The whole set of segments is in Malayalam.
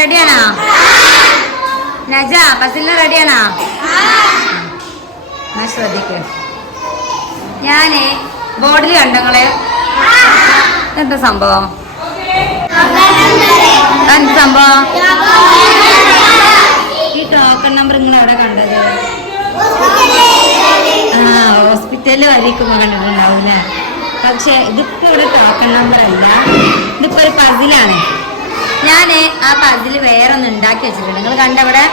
റെഡിയാണോ? നജ പസിലിന് റെഡിയാണോ? എന്നാ ശ്രദ്ധിക്കുക. ഞാന് ബോർഡിൽ കണ്ടങ്ങള് എന്താ സംഭവം? എന്ത് സംഭവം? ഈ ടോക്കൺ നമ്പർ നിങ്ങൾ എവിടെ കണ്ടത്? ഹോസ്പിറ്റലിൽ വരിക്കുമ്പോ കണ്ടിട്ടുണ്ടാവില്ല. പക്ഷെ ഇതിപ്പോ ഇവിടെ ടോക്കൺ നമ്പർ അല്ല, ഇതിപ്പോ ഒരു പസിലാണ്. ഞാന് ആ പസില് വേറെ ഒന്ന് ഉണ്ടാക്കി വെച്ചിട്ടുണ്ട്. നിങ്ങൾ കണ്ടവിടെ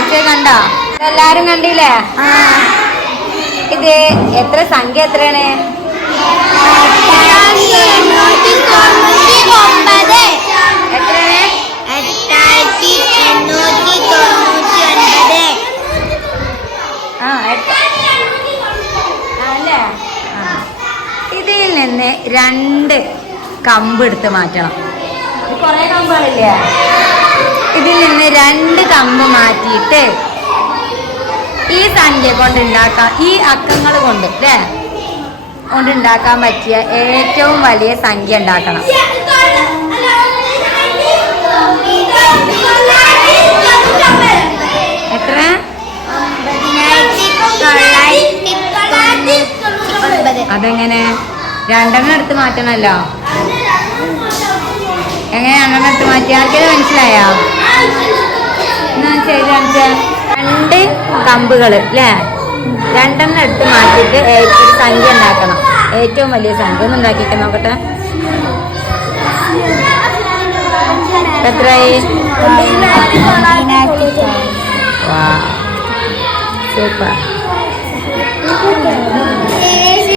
ഒക്കെ കണ്ടോ? എല്ലാരും കണ്ടില്ലേ? ഇത് എത്ര സംഖ്യ എത്രയാണ്? ഇതിൽ നിന്ന് 2 കമ്പ് എടുത്ത് മാറ്റണം. കുറെ കമ്പുകളില്ലേ? ഇതിൽ നിന്ന് 2 കമ്പ് മാറ്റിയിട്ട് ഈ സംഖ്യ കൊണ്ട് ഉണ്ടാക്കാം, ഈ അക്കങ്ങൾ കൊണ്ട് അല്ലേ കൊണ്ടുണ്ടാക്കാൻ പറ്റിയ ഏറ്റവും വലിയ സംഖ്യ ഉണ്ടാക്കണം. എത്ര? അതെങ്ങനെ? 2 എടുത്ത് മാറ്റണല്ലോ. എങ്ങനെ 2 എടുത്ത് മാറ്റി? ആർക്കെങ്കിലും മനസ്സിലായോ? എന്നാ ചെയ്ത് കാണിച്ചാൽ 2 കമ്പുകൾ അല്ലേ 2 എടുത്ത് മാറ്റിയിട്ട് ഒരു സംഖ്യ ഉണ്ടാക്കണം. ഏറ്റവും വലിയ സംഖ്യ ഒന്ന് ഉണ്ടാക്കിയിട്ട് നോക്കട്ടെ. എത്രയായി? സൂപ്പർ.